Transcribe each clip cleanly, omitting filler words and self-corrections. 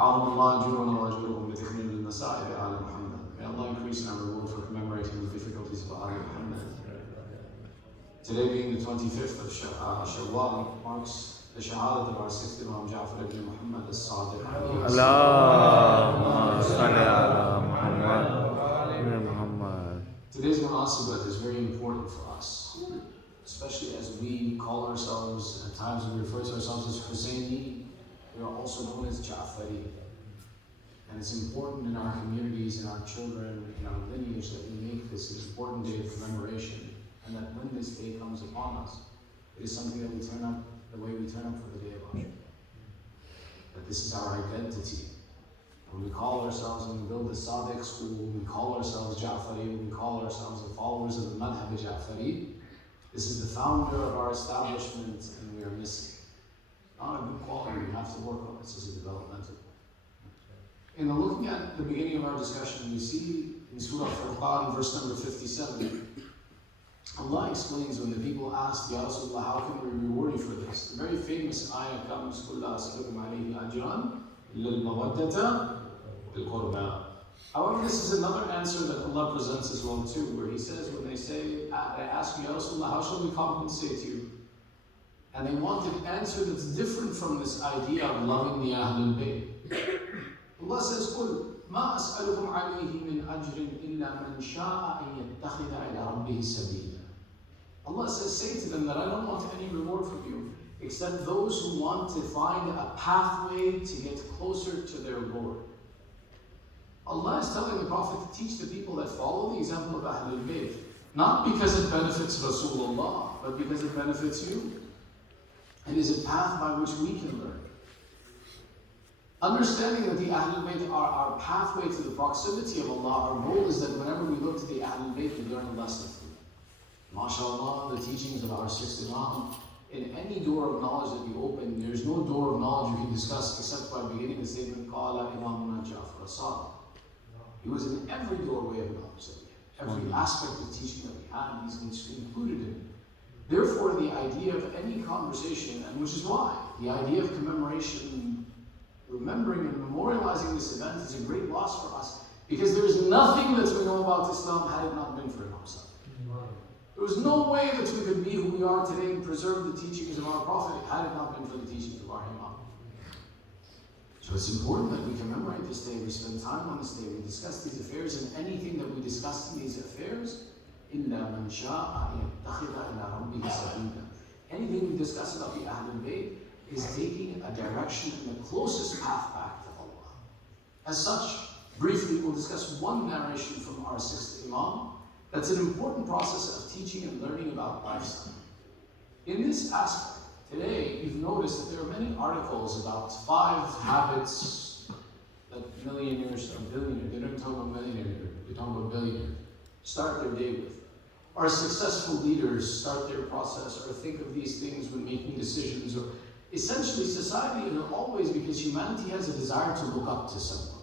May Allah increase in our reward for commemorating the difficulties of Ahl-e-Bait. Today being the 25th of Shawwal marks the Shahadat of our sixth Imam, Jaffer ibn Muhammad as-Sadiq. Allahumma salli ala Muhammad. Today's munasabat is very important for us, especially as we call ourselves, at times we refer to ourselves as Hussaini. We are also known as Jaffari. And it's important in our communities, in our children, in our lineage that we make this important day of commemoration. And that when this day comes upon us, it is something that we turn up the way we turn up for the day of Ashura. That this is our identity. When we call ourselves, when we build the Sadiq school, we call ourselves Jafari, we call ourselves the followers of the Madhab Jafari. This is the founder of our establishment, and we are missing. Not a good quality, we have to work on this as a developmental. In looking at the beginning of our discussion, we see in Surah Furqan, verse number 57, Allah explains when the people asked, Ya Rasulullah, how can we reward you for this? The very famous ayah comes, قُلْ لَا أَسْأَلُكُمْ عَلَيْهِ أَجْرًا إِلَّا الْمَوَدَّةَ بِالْقُرْبَى. However, this is another answer that Allah presents as well too, where He says, when they say, they ask you, Ya Rasulullah, how shall we compensate you? And they want an answer that's different from this idea of loving the Ahl-e-Bait. Allah says, قُلْ مَا أَسْأَلُكُمْ عَلَيْهِ مِنْ أَجْرٍ إِلَّا مَنْ شَاءَ أَنْ يَتَّخِذَ إِلَىٰ رَبِّهِ سَبِيلًا. Allah says, say to them that I don't want any reward from you, except those who want to find a pathway to get closer to their Lord. Allah is telling the Prophet to teach the people that follow the example of Ahl-e-Bait, not because it benefits Rasulullah, but because it benefits you. It is a path by which we can learn. Understanding that the Ahl-e-Bait are our pathway to the proximity of Allah, our goal is that whenever we look to the Ahl-e-Bait, we learn a lesson from them. MashaAllah, the teachings of our sixth Imam, in any door of knowledge that you open, there's no door of knowledge you can discuss except by beginning the statement, قَالَ إِمَامُنَا جَعْفَرَ Sadiq. He was in every doorway of knowledge that we had. Every aspect of teaching that we had, he's included in it. Therefore, the idea of any conversation, and which is why the idea of commemoration, remembering and memorializing this event is a great loss for us, because there is nothing that we know about Islam had it not been for Imam Sadiq. There was no way that we could be who we are today and preserve the teachings of our Prophet had it not been for the teachings of our Imam. So it's important that we commemorate this day, we spend time on this day, we discuss these affairs, and anything that we discuss in these affairs, إِلَّا مَنْ شَاءَ أَنْ يَتَّخِذَ إِلَىٰ رَبِّهِ سَبِيلًا. Anything we discuss about the Ahl-e-Bait is taking a direction in the closest path back to Allah. As such, briefly we'll discuss one narration from our sixth Imam that's an important process of teaching and learning about lifestyle. In this aspect, today you've noticed that there are many articles about 5 habits that millionaires or billionaires, they don't talk about millionaires, they talk about billionaires, start their day with. Our successful leaders start their process or think of these things when making decisions, or essentially society is always, because humanity has a desire to look up to someone.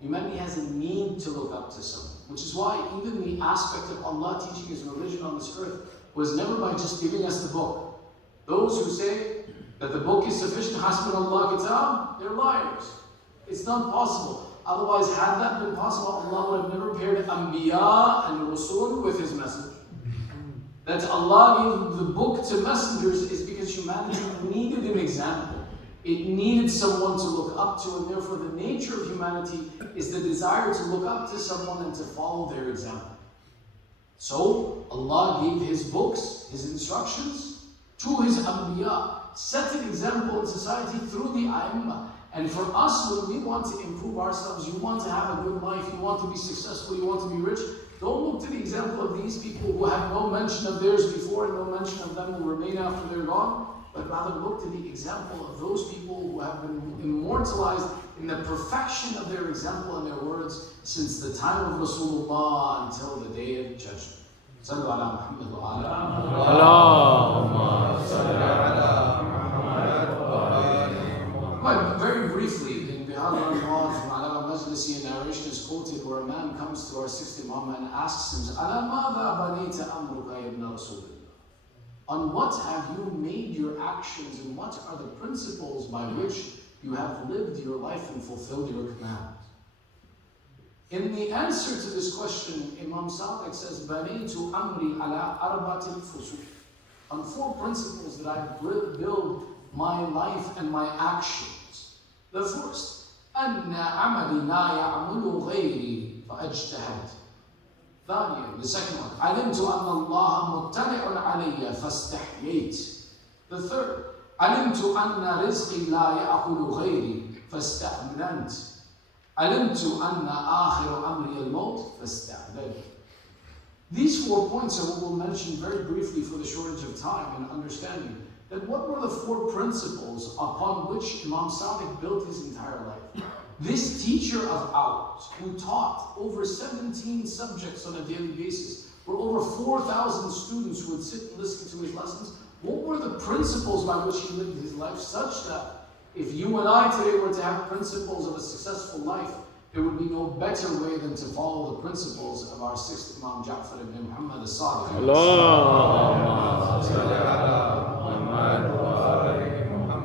Humanity has a need to look up to someone, which is why even the aspect of Allah teaching His religion on this earth was never by just giving us the book. Those who say that the book is sufficient, Hasbunallah kitab, they're liars. It's not possible. Otherwise, had that been possible, Allah would have never paired Anbiya and Rasul with His message. That Allah gave the book to messengers is because humanity needed an example. It needed someone to look up to, and therefore the nature of humanity is the desire to look up to someone and to follow their example. So, Allah gave His books, His instructions, to His Anbiya, set an example in society through the A'immah. And for us, when we want to improve ourselves, you want to have a good life, you want to be successful, you want to be rich, don't look to the example of these people who have no mention of theirs before and no mention of them will remain after they're gone, but rather look to the example of those people who have been immortalized in the perfection of their example and their words since the time of Rasulullah until the day of judgment. Sallu ala Muhammad wa ala Allahumma salli ala Muhammad. Quite very briefly, in Bilal from Ahl-e-Bait, a narration is quoted where a man comes to our sixth Imam and asks him, Ala madha banayta amruka ibn Rasulullah? On what have you made your actions, and what are the principles by which you have lived your life and fulfilled your command? In the answer to this question, Imam Sadiq says, بَنَيْتُ أَمْرِي عَلَىٰ أَرْبَةِ الْفُسُولِ, on 4 principles that I build my life and my actions. The first, أَنَّ عَمَلِي لَا يَعْمُلُ غَيْرِي فَأَجْتَهَدْ. ثانيا, the second one, عَلِمْتُ أَنَّ اللَّهَ مُطَّلِعٌ عَلَيَّ فَاسْتَحْيَيْتُ. The third, عَلِمْتُ أَنَّ رِزْقِي لَا يَأْكُلُ غَيْرِي فَاسْتَأْمِنَنْتُ. عَلِمْتُ أَنَّ آخِرَ أَمْرِي الْمَوْتِ فَاسْتَعْدَدْتُ. These 4 points are what we'll mention very briefly for the shortage of time and understanding that what were the 4 principles upon which Imam Sadiq built his entire life. This teacher of ours, who taught over 17 subjects on a daily basis, where over 4,000 students would sit and listen to his lessons, what were the principles by which he lived his life, such that if you and I today were to have principles of a successful life, there would be no better way than to follow the principles of our 6th Imam Jaffer ibn Muhammad as-Sadiq.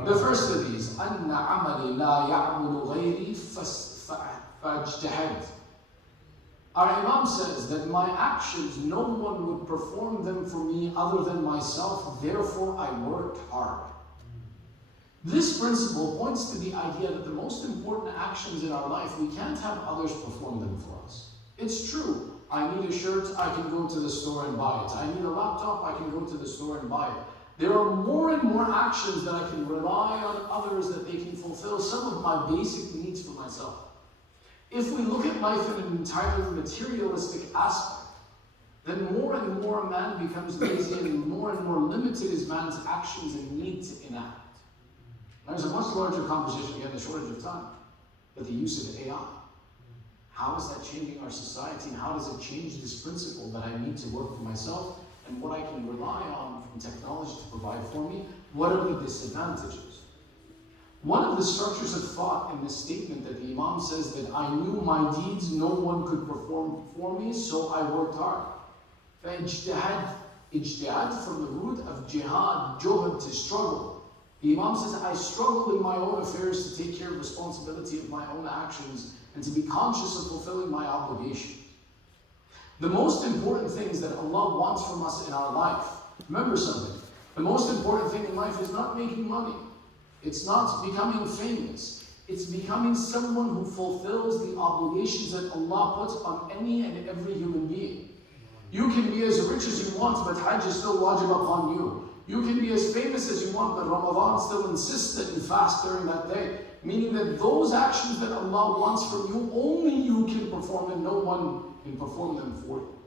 The first of these, أَنَّ عَمَلِي لَا يَعْمُلُ غَيْرِي فَاجْتَهَدْ. Our Imam says that my actions, no one would perform them for me other than myself, therefore I worked hard. This principle points to the idea that the most important actions in our life, we can't have others perform them for us. It's true, I need a shirt, I can go to the store and buy it. I need a laptop, I can go to the store and buy it. There are more and more actions that I can rely on others that they can fulfill some of my basic needs for myself. If we look at life in an entirely materialistic aspect, then more and more a man becomes lazy and more limited is man's actions and need to enact. There's a much larger conversation, again, the shortage of time, but the use of AI. How is that changing our society, and how does it change this principle that I need to work for myself and what I can rely on from technology to provide for me? What are the disadvantages? One of the structures of thought in this statement that the Imam says that I knew my deeds no one could perform for me, so I worked hard. فَاجْتِهَدْ, ijtihad from the root of jihad, juhd, to struggle. The Imam says, I struggle in my own affairs to take care of responsibility of my own actions and to be conscious of fulfilling my obligations. The most important things that Allah wants from us in our life, remember something, the most important thing in life is not making money. It's not becoming famous. It's becoming someone who fulfills the obligations that Allah puts on any and every human being. You can be as rich as you want, but Hajj is still wajib upon you. You can be as famous as you want, but Ramadan still insists that you fast during that day. Meaning that those actions that Allah wants from you, only you can perform and no one can perform them for you.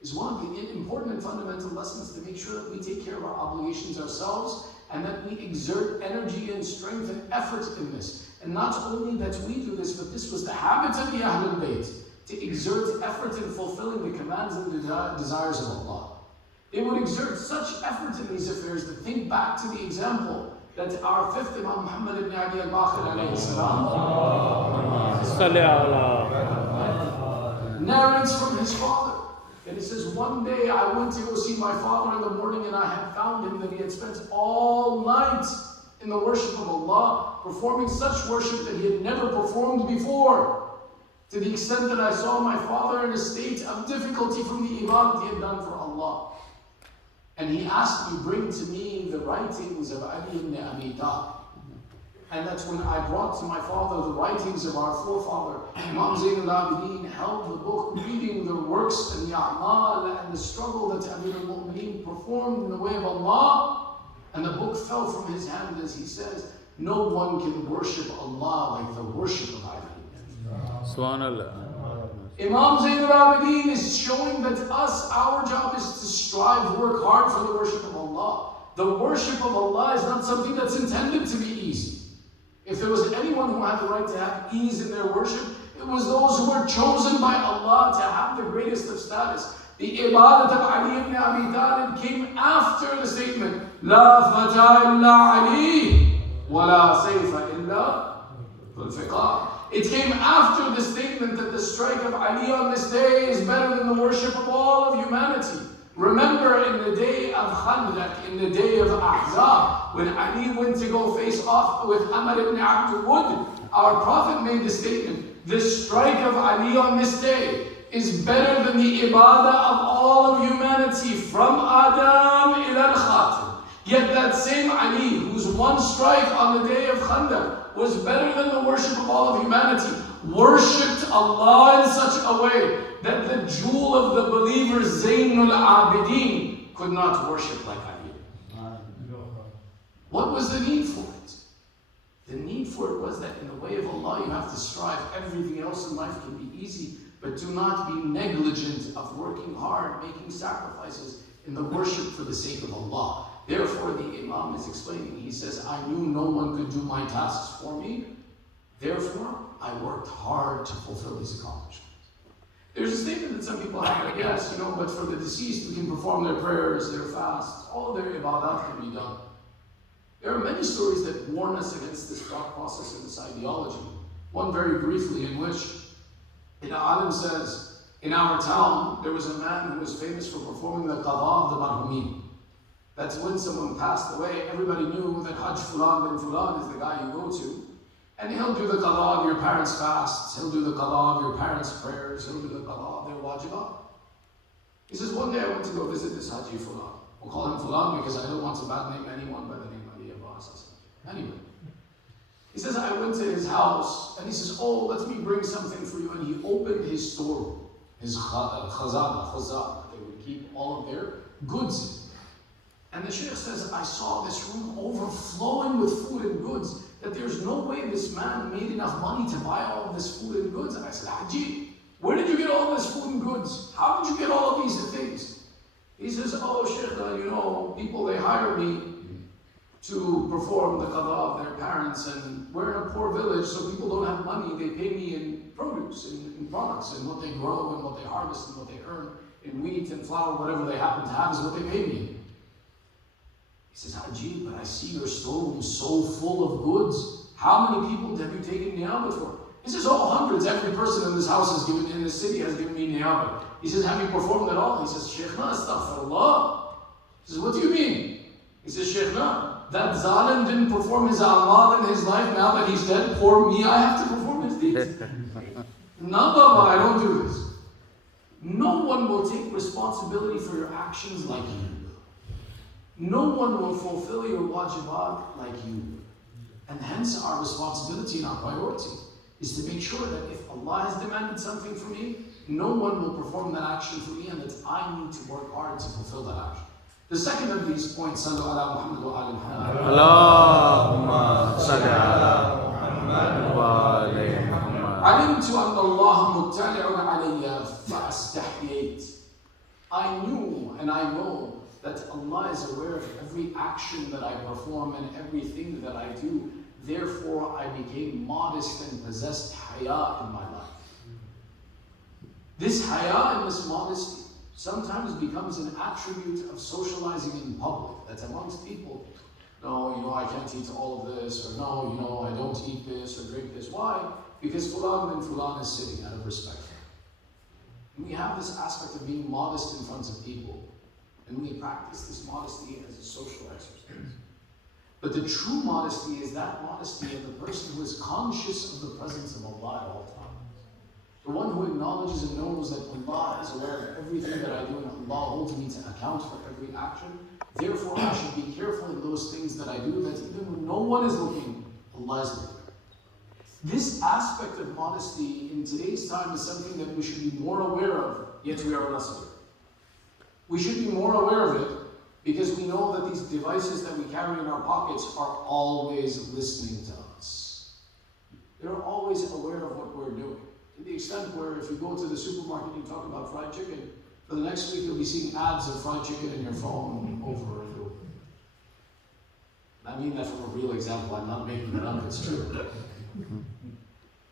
Is one of the important and fundamental lessons to make sure that we take care of our obligations ourselves and that we exert energy and strength and effort in this. And not only that we do this, but this was the habit of the Ahl-e-Bait, to exert effort in fulfilling the commands and the desires of Allah. They would exert such effort in these affairs that think back to the example that our 5th Imam Muhammad ibn Ali al-Baqir alayhi salam narrates from his father. And he says, one day I went to go see my father in the morning and I had found him that he had spent all night in the worship of Allah, performing such worship that he had never performed before, to the extent that I saw my father in a state of difficulty from the ibadat he had done for Allah. And he asked me, bring to me the writings of Ali ibn Abi Talib. And that's when I brought to my father the writings of our forefather, Imam Zayn al-Abidin, held the book, reading the works and the a'mal and the struggle that Amir al-Mu'mineen performed in the way of Allah. And the book fell from his hand as he says, no one can worship Allah like the worship of Ali. Subhanallah. Imam Zayn al-Abidin is showing that our job is to strive, work hard for the worship of Allah. The worship of Allah is not something that's intended to be easy. If there was anyone who had the right to have ease in their worship, it was those who were chosen by Allah to have the greatest of status. The ibadat of Ali ibn Abi Talib came after the statement, La fata illa Ali, wa la sayfa illa fil-fiqah. It came after the statement that the strike of Ali on this day is better than the worship of all of humanity. Remember, in the day of Khandaq, in the day of Ahzab, When Ali went to go face off with Amr ibn Abd Wud, our Prophet made the statement, the strike of Ali on this day is better than the ibadah of all of humanity from Adam ila al-Khatim. Yet that same Ali, whose one strike on the day of Khandaq was better than the worship of all of humanity, worshipped Allah in such a way that the jewel of the believers, Zainul Abidin, could not worship like Ali. What was the need for it? The need for it was that in the way of Allah you have to strive. Everything else in life can be easy, but do not be negligent of working hard, making sacrifices in the worship for the sake of Allah. Therefore, the Imam is explaining, he says, I knew no one could do my tasks for me. Therefore, I worked hard to fulfill these accomplishments. There's a statement that some people have, like, yes, but for the deceased, we can perform their prayers, their fasts, all their ibadat can be done. There are many stories that warn us against this thought process and this ideology. One very briefly in which an alim says, in our town, there was a man who was famous for performing the qada of the marhumin. That's when someone passed away, everybody knew that Hajj Fulan bin Fulan is the guy you go to. And he'll do the qada of your parents' fasts, he'll do the qada of your parents' prayers, he'll do the qada of their wajibat. He says, one day I went to go visit this Haji Fulan. We'll call him Fulan because I don't want to bad name anyone by the name of Ali Abbas. Anyway, he says, I went to his house and he says, oh, let me bring something for you. And he opened his storeroom, his khazana, they would keep all of their goods in. And the Sheikh says, I saw this room overflowing with food and goods, that there's no way this man made enough money to buy all of this food and goods. And I said, Haji, where did you get all this food and goods? How did you get all of these things? He says, oh, Sheikh, people, they hire me to perform the qada of their parents, and we're in a poor village, so people don't have money. They pay me in produce, in products, and what they grow, and what they harvest, and what they earn in wheat and flour, whatever they happen to have is what they pay me. He says, Haji, but I see your storeroom so full of goods. How many people have you taken niyabat for? He says, oh, hundreds. Every person in this house has given, in this city has given me niyabat. He says, have you performed at all? He says, Sheikh, astaghfirullah. He says, what do you mean? He says, Sheikh, that zalim didn't perform his amal in his life. Now that he's dead, poor me, I have to perform his deeds. No, Baba, I don't do this. No one will take responsibility for your actions like you will. No one will fulfill your wajibat like you will. And hence our responsibility and our priority is to make sure that if Allah has demanded something from me, no one will perform that action for me, and that I need to work hard to fulfill that action. The second of these points, Sallu ala Muhammad wa ala Muhammad. Allahumma salli ala Muhammad wa ala Muhammad. علمت أن الله مطلع علي فاستحييت. I knew and I know that Allah is aware of every action that I perform and everything that I do. Therefore, I became modest and possessed haya in my life. This haya and this modesty sometimes becomes an attribute of socializing in public. That's amongst people. No, I can't eat all of this, or no, I don't eat this or drink this. Why? Because Fulan bin Fulan is sitting out of respect. And we have this aspect of being modest in front of people. And we practice this modesty as a social exercise. But the true modesty is that modesty of the person who is conscious of the presence of Allah at all times. The one who acknowledges and knows that Allah is aware of everything that I do, and Allah holds me to account for every action. Therefore, I should be careful in those things that I do, that even when no one is looking, Allah is looking. This aspect of modesty in today's time is something that we should be more aware of, yet we are less aware. We should be more aware of it because we know that these devices that we carry in our pockets are always listening to us. They're always aware of what we're doing. To the extent where if you go to the supermarket and you talk about fried chicken, for the next week you'll be seeing ads of fried chicken in your phone over and over. I mean that from a real example, I'm not making it up, it's true.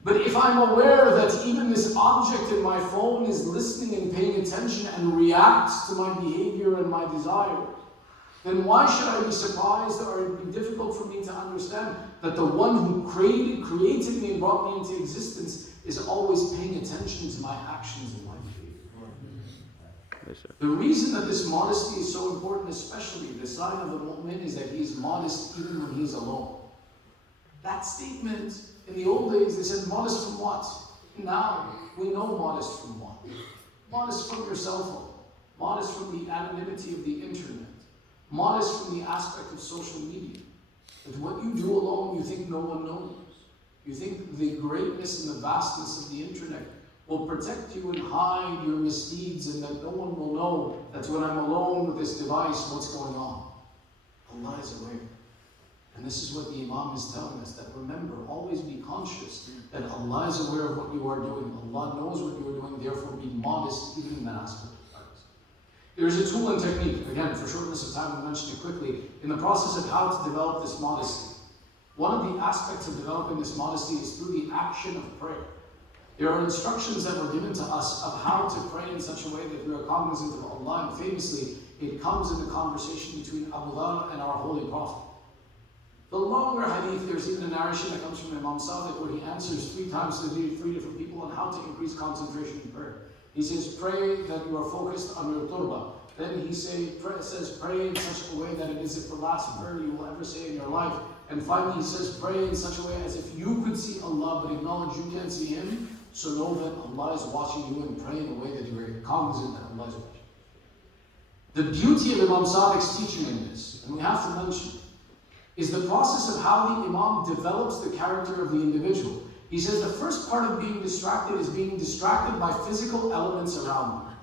But if I'm aware that even this object in my phone is listening and paying attention and reacts to my behavior and my desire, then why should I be surprised or it would be difficult for me to understand that the one who created me and brought me into existence is always paying attention to my actions and my behavior? Yes, sir. The reason that this modesty is so important, especially the sign of the mu'min, is that he is modest even when he is alone. That statement, in the old days, they said, modest from what? Now, we know modest from what? Modest from your cell phone. Modest from the anonymity of the internet. Modest from the aspect of social media. That what you do alone, you think no one knows. You think the greatness and the vastness of the internet will protect you and hide your misdeeds, and that no one will know that when I'm alone with this device, what's going on. Allah is aware. And this is what the Imam is telling us, that remember, always be conscious that Allah is aware of what you are doing. Allah knows what you are doing, therefore be modest even in that aspect. There is a tool and technique, again, for shortness of time, I'll mention it quickly, in the process of how to develop this modesty. One of the aspects of developing this modesty is through the action of prayer. There are instructions that were given to us of how to pray in such a way that we are cognizant of Allah, and famously, it comes in the conversation between Abu Dhar and our Holy Prophet. The longer hadith, there's even a narration that comes from Imam Sadiq where he answers 3 times to 3 different people on how to increase concentration in prayer. He says, pray that you are focused on your turba. Then he says, pray in such a way that it is the last prayer you will ever say in your life. And finally he says, pray in such a way as if you could see Allah, but acknowledge you can't see Him. So know that Allah is watching you, and pray in a way that you are cognizant that Allah is watching. The beauty of Imam Sadiq's teaching in this, and we have to mention, is the process of how the Imam develops the character of the individual. He says the first part of being distracted is being distracted by physical elements around you.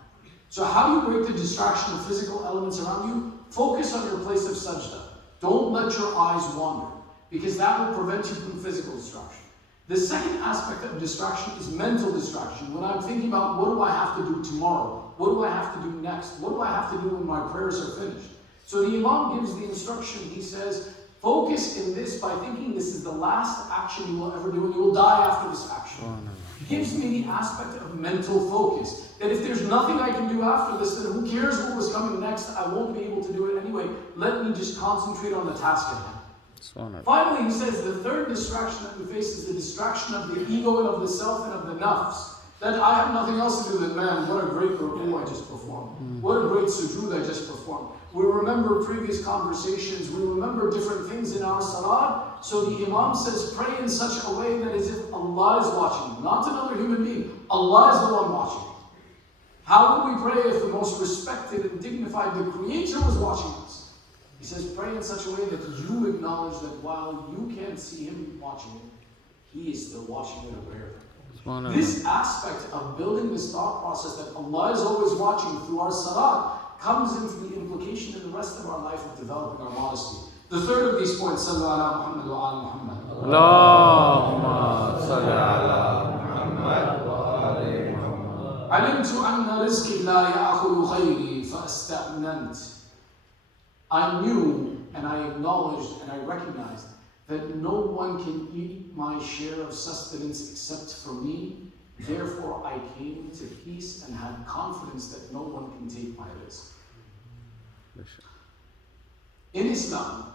So how do you break the distraction of physical elements around you? Focus on your place of sajda. Don't let your eyes wander, because that will prevent you from physical distraction. The second aspect of distraction is mental distraction. When I'm thinking about what do I have to do tomorrow? What do I have to do next? What do I have to do when my prayers are finished? So the Imam gives the instruction. He says, focus in this by thinking this is the last action you will ever do, and you will die after this action. He gives me the aspect of mental focus. That if there's nothing I can do after this, then who cares what was coming next? I won't be able to do it anyway. Let me just concentrate on the task at hand. Finally, he says the third distraction that we face is the distraction of the ego and of the self and of the nafs. That I have nothing else to do than, man, what a great ruku I just performed. What a great sujood I just performed. We remember previous conversations. We remember different things in our salat. So the Imam says, pray in such a way that as if Allah is watching you, not another human being. Allah is the one watching you. How would we pray if the most respected and dignified, the Creator, was watching us? He says, pray in such a way that you acknowledge that while you can't see Him watching it, He is still watching and aware of it. This aspect of building this thought process that Allah is always watching through our salat comes into the implication in the rest of our life of developing our modesty. The third of these points, Sallu ala Muhammad wa ala Muhammad. Allahumma salli ala Muhammad wa ala Muhammad. علمت أن رزقي لا يأخذ خيري فاستأمننت. I knew and I acknowledged and I recognized that no one can eat my share of sustenance except for me. Therefore, I came to peace and had confidence that no one can take my risk. In Islam,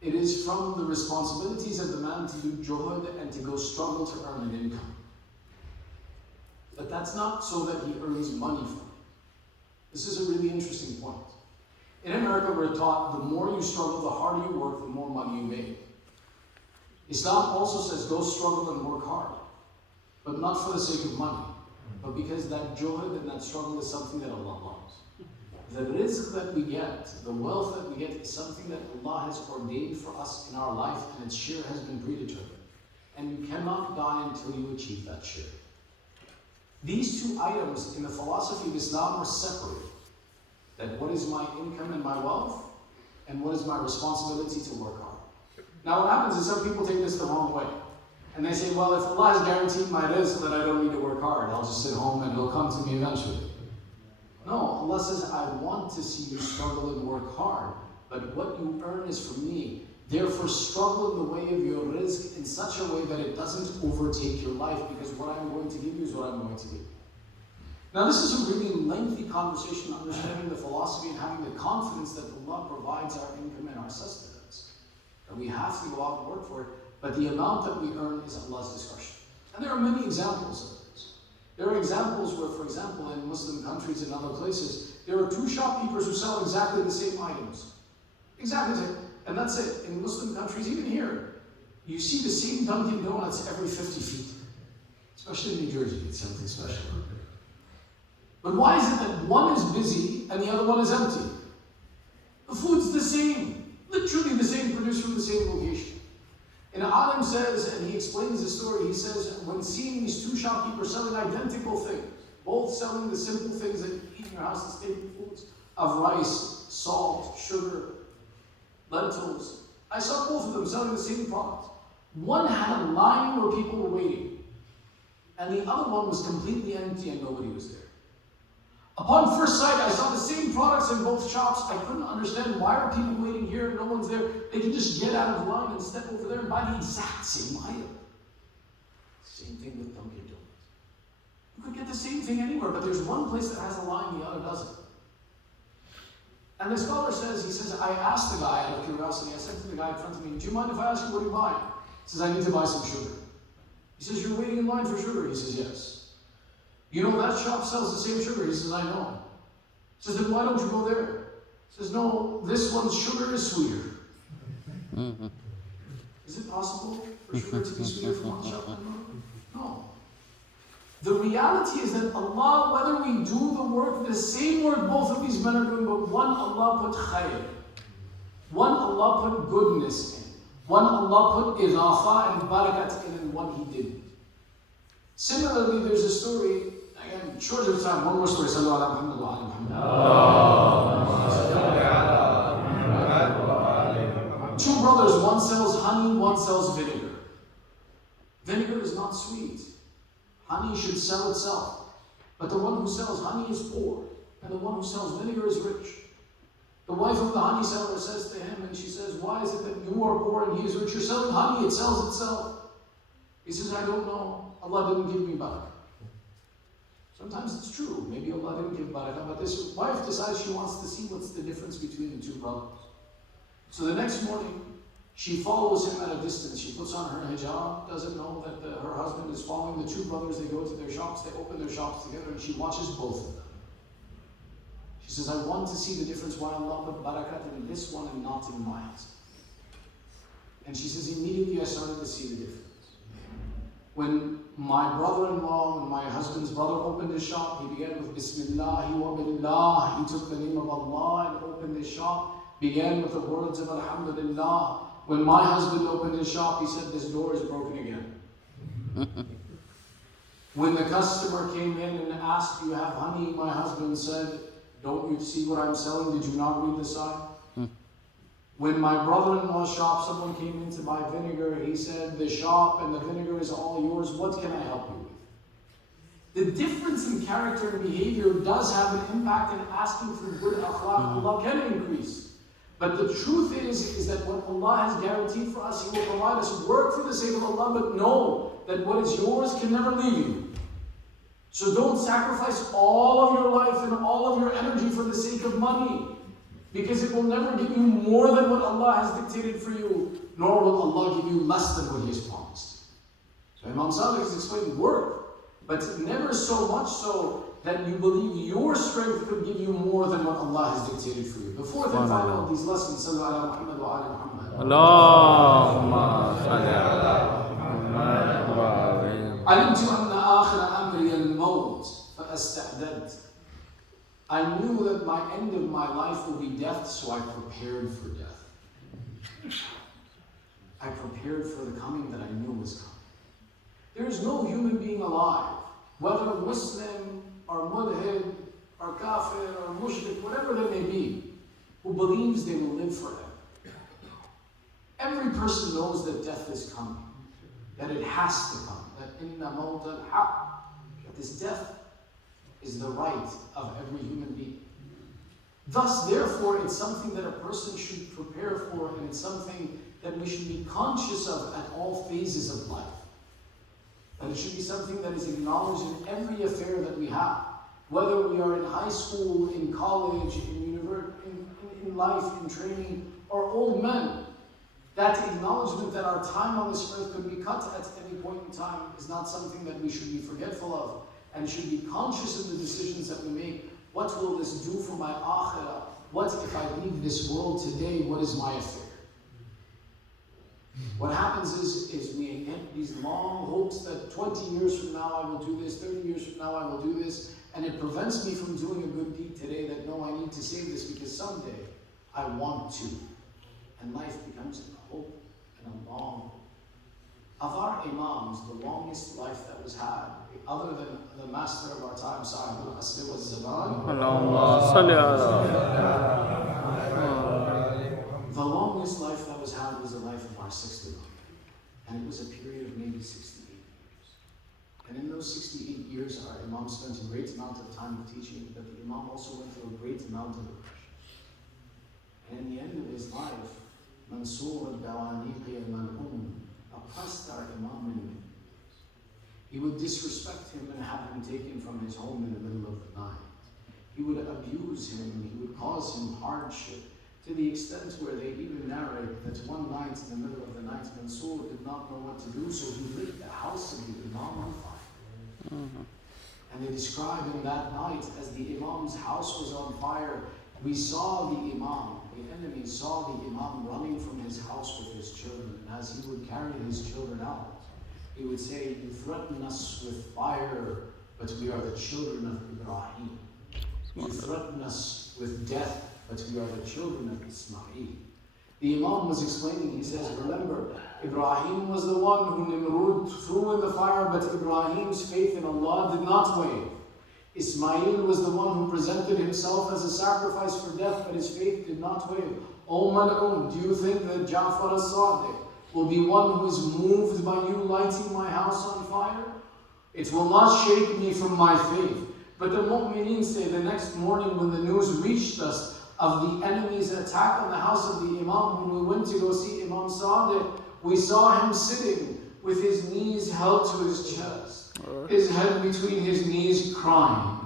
it is from the responsibilities of the man to do juhud and to go struggle to earn an income. But that's not so that he earns money from it. This is a really interesting point. In America, we're taught the more you struggle, the harder you work, the more money you make. Islam also says go struggle and work hard, but not for the sake of money, but because that juhud and that struggle is something that Allah loves. The rizq that we get, the wealth that we get, is something that Allah has ordained for us in our life, and its share has been predetermined. And you cannot die until you achieve that share. These two items in the philosophy of Islam are separated. That what is my income and my wealth, and what is my responsibility to work hard. Now what happens is some people take this the wrong way. And they say, well, if Allah has guaranteed my rizq, then I don't need to work hard. I'll just sit home and it'll come to me eventually. No, Allah says, I want to see you struggle and work hard, but what you earn is from me. Therefore, struggle in the way of your rizq in such a way that it doesn't overtake your life, because what I'm going to give you is what I'm going to give you. Now, this is a really lengthy conversation, understanding the philosophy and having the confidence that Allah provides our income and our sustenance. And we have to go out and work for it, but the amount that we earn is Allah's discretion. And there are many examples of this. There are examples where, for example, in Muslim countries and other places, There are two shopkeepers who sell exactly the same items. Exactly the same. And that's it. In Muslim countries, even here, you see the same Dunkin' Donuts every 50 feet. Especially in New Jersey, it's something special. But why is it that one is busy and the other one is empty? The food's the same. Literally the same, produced from the same location. And Alim says, and he explains the story, he says, when seeing these two shopkeepers selling identical things, both selling the simple things that you eat in your house, the staple foods of rice, salt, sugar, lentils, I saw both of them selling the same product. One had a line where people were waiting, and the other one was completely empty and nobody was there. Upon first sight, I saw the same products in both shops. I couldn't understand, why are people waiting here and no one's there? They can just get out of line and step over there and buy the exact same item. Same thing with Dunkin' Donuts. You could get the same thing anywhere, but there's one place that has a line, the other doesn't. And the scholar says, he says, I asked the guy out of curiosity, I said to the guy in front of me, do you mind if I ask you what are you buying? He says, I need to buy some sugar. He says, you're waiting in line for sugar? He says, yes. You know that shop sells the same sugar? He says, I know. He says, then why don't you go there? He says, no, this one's sugar is sweeter. Is it possible for sugar to be sweeter from one shop than another? No. The reality is that Allah, whether we do the work, the same work both of these men are doing, but one Allah put khayr, one Allah put goodness in, one Allah put idafa and barakat in, and one He didn't. Similarly, there's a story, again, short of time, one more story. Sallu ala Muhammad wa ala Muhammad. Two brothers, one sells honey, one sells vinegar. Vinegar is not sweet. Honey should sell itself. But the one who sells honey is poor, and the one who sells vinegar is rich. The wife of the honey seller says to him, and she says, why is it that you are poor and he is rich? You're selling honey, it sells itself. He says, I don't know. Allah didn't give me barakah. Sometimes it's true. Maybe Allah didn't give barakah, but this wife decides she wants to see what's the difference between the two brothers. So the next morning, she follows him at a distance. She puts on her hijab, doesn't know that her husband is following the two brothers. They go to their shops, they open their shops together, and she watches both of them. She says, I want to see the difference why Allah put barakat in this one and not in mine. And she says, immediately I started to see the difference. When my brother-in-law, when my husband's brother opened his shop, he began with Bismillah wa billah. He took the name of Allah and opened his shop, began with the words of Alhamdulillah. When my husband opened his shop, he said, this door is broken again. When the customer came in and asked, do you have honey? My husband said, don't you see what I'm selling? Did you not read the sign? When my brother-in-law's shop, someone came in to buy vinegar, he said, the shop and the vinegar is all yours. What can I help you with? The difference in character and behavior does have an impact in asking for good akhlaq. Allah can increase. But the truth is that what Allah has guaranteed for us, He will provide us work for the sake of Allah, but know that what is yours can never leave you. So don't sacrifice all of your life and all of your energy for the sake of money, because it will never give you more than what Allah has dictated for you, nor will Allah give you less than what He has promised. So Imam Sadiq has explained work, but never so much so that you believe your strength could give you more than what Allah has dictated for you. The fourth and final of these lessons, Sallu ala Muhammad wa ala Muhammad. Allahumma salli ala Muhammad wa ala علمت أن آخر أمري الموت فأستعددت. I knew that my end of my life will be death, so I prepared for death. I prepared for the coming that I knew was coming. There is no human being alive, whether Muslim or Mudhid or Kafir or Mushrik, whatever they may be, who believes they will live forever. Every person knows that death is coming, that it has to come, that inna mawt al-haq, that this death is the right of every human being. Thus, therefore, it's something that a person should prepare for, and it's something that we should be conscious of at all phases of life. That it should be something that is acknowledged in every affair that we have, whether we are in high school, in college, in university, in life, in training, or old men. That acknowledgement that our time on this earth could be cut at any point in time is not something that we should be forgetful of, and should be conscious of the decisions that we make, What will this do for my akhirah? What if I leave this world today? What is my affair? What happens is we get these long hopes that 20 years from now I will do this, 30 years from now I will do this, and it prevents me from doing a good deed today that no, I need to save this because someday I want to. And life becomes a hope and a long. Of our Imams, the longest life that was had, other than the master of our time, Sa'id al-Asr was Zaman, the longest life that was had was the life of our sixth Imam. And it was a period of maybe 68 years. And in those 68 years, our Imam spent a great amount of time of teaching, but the Imam also went through a great amount of depression. And in the end of his life, Mansur al-Dawaniqi al-Mal'um oppressed our Imam in many ways. He would disrespect him and have him taken from his home in the middle of the night. He would abuse him, and he would cause him hardship, to the extent where they even narrate that one night in the middle of the night, Mansur did not know what to do, so he lit the house of the Imam on fire. And they describe in that night, as the Imam's house was on fire, we saw the Imam, the enemy saw the Imam running from his house with his children. And as he would carry his children out, he would say, "You threaten us with fire, but we are the children of Ibrahim. You threaten us with death, but we are the children of Ismail." The Imam was explaining, he says, remember, Ibrahim was the one who Nimrud threw in the fire, but Ibrahim's faith in Allah did not wane. Ismail was the one who presented himself as a sacrifice for death, but his faith did not wane. O Mal'um, do you think that Jaffer al-Sadiq will be one who is moved by you lighting my house on fire? It will not shake me from my faith. But the mu'mineen say the next morning when the news reached us of the enemy's attack on the house of the Imam, when we went to go see Imam Sadiq, we saw him sitting with his knees held to his chest, his head between his knees, crying.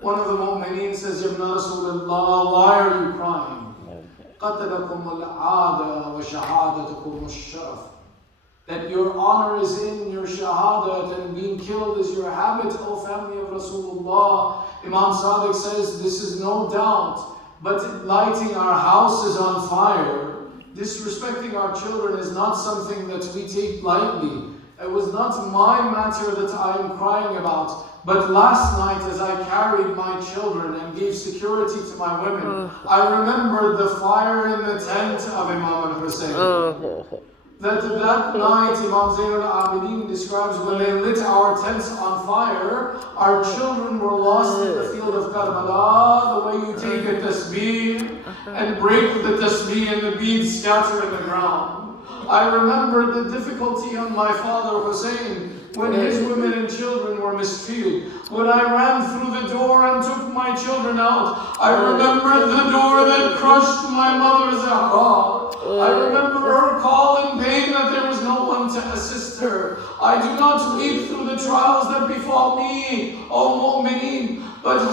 One of the mu'mineen says, "Ya Rasulullah, why are you crying?" قَتَلَكُمُ الْعَادَةُ وَشَهَادَتُكُمُ الشَّرَفُ. That your honor is in your shahadat, and being killed is your habit, O family of Rasulullah. Imam Sadiq says, this is no doubt, but lighting our houses on fire, disrespecting our children is not something that we take lightly. It was not my matter that I am crying about. But last night, as I carried my children and gave security to my women, I remembered the fire in the tent of Imam al-Hussain. That night, Imam Zayn al-Abidin describes when they lit our tents on fire, our children were lost in the field of Karbala, the way you take a tasbih and break the tasbih and the beads scatter in the ground. I remember the difficulty on my father Hussain when his women and children were mistreated. When I ran through the door and took my children out, I remember the door that crushed my mother Zahra. I remember her call in pain that there was no one to assist her. I do not weep through the trials that befall me, O mu'mineen, but the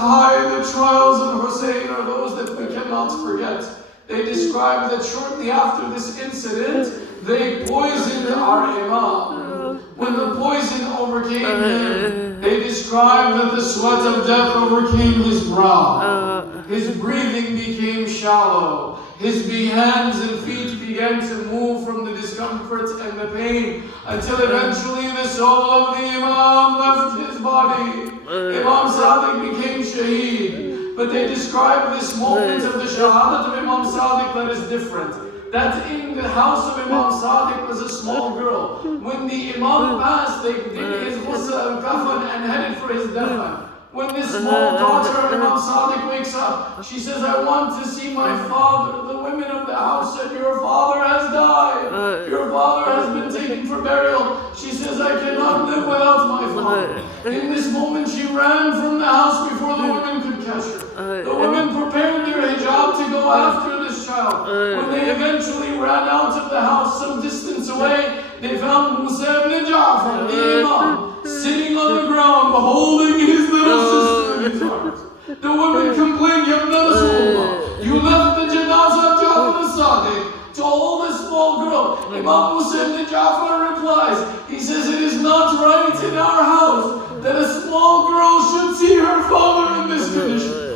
trials of Hussain are those that we cannot forget. They describe that shortly after this incident, they poisoned our Imam. When the poison overcame him, they describe that the sweat of death overcame his brow. His breathing became shallow. His hands and feet began to move from the discomfort and the pain, until eventually the soul of the Imam left his body. Imam Sadiq became shaheed. But they describe this moment of the shahadat of Imam Sadiq that is different. That in the house of Imam Sadiq was a small girl. When the Imam passed, they did his ghusl al-kafan and headed for his dafan. When this small daughter of Imam Sadiq wakes up, she says, "I want to see my father." The women of the house said, "Your father has died. Your father has been taken for burial." She says, "I cannot live without my father." In this moment, she ran from the house before the women could catch her. The women prepared their hijab to go after this child. When they eventually ran out of the house some distance away, they found Hussain ibn Jaffer, the Imam, sitting on the ground, holding his little sister in his arms. The women complained, "Ya Rasulullah, you left the janazah of Jaffer al-Sadiq to hold a small girl." Imam Hussain ibn Jaffer replies, he says, "It is not right in our house that a small girl should see her father in this condition.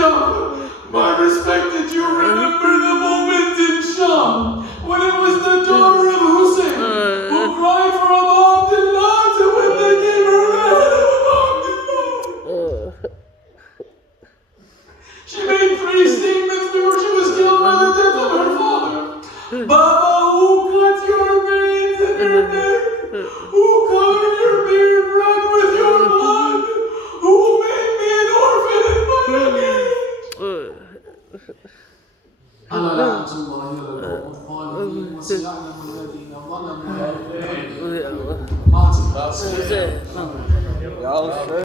Jaffer, my respected, you remember the moment in Sham when it was the daughter of Hussain who cried for Abu Abdullah when they gave her the head of Abu Abdullah. She made 3 statements before she was killed by the death of her father. Baba, who cut your veins in your neck? Who colored your beard red with your blood? Who made me an orphan in my age? ألا لعنة الله على القوم الظالمين وسيعلم الذين ظلموا